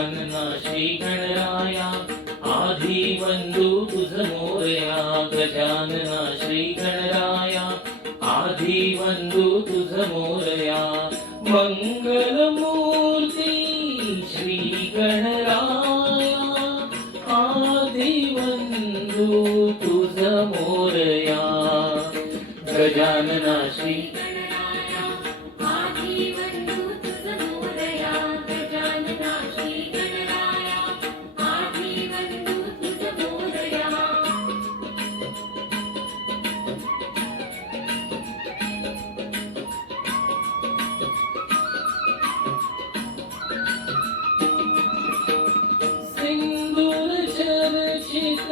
गजानना श्री गणराया आधी वंदू तुझ मोरया गजानना श्री गणराया आधी वंदू तुझ मोरया मंगलमूर्ती श्री गणराया आधी वंदू तुझ मोरया गजानना श्री सिंदूर चर्चित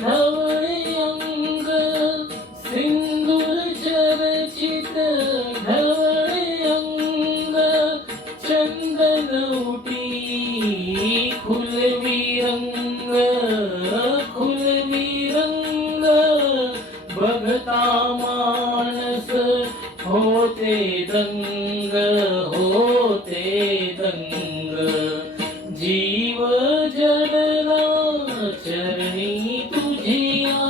धवळे अंग सिंदूर चर्चित धवळे अंग चंदन उटी खुलवी रंग बघता मानस होते दंग जीव जडला चरणी तुझिया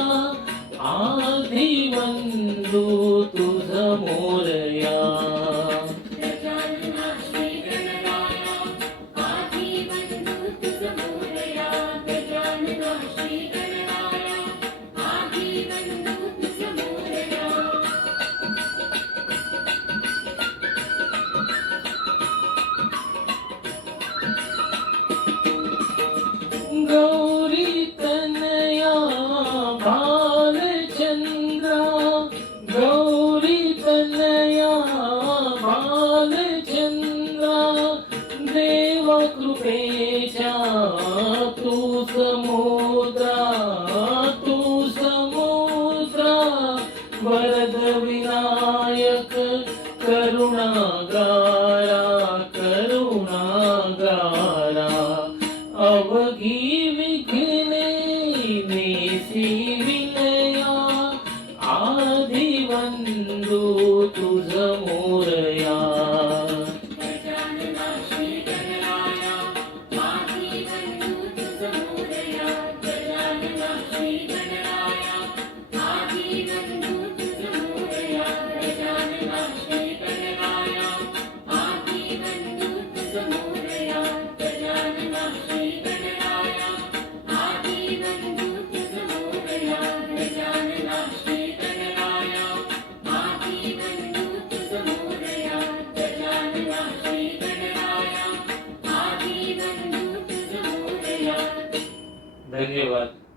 आधी वंदू तुझ मोरया गौरी तनया बालचंद्रा गौरी तनया बालचंद्रा देवा कृपेच्या तू समुद्रा वरद विनायक करुणागारा अवघी विघ्ने नेसी विनया आधी वंदू तुझ मोरया धन्यवाद।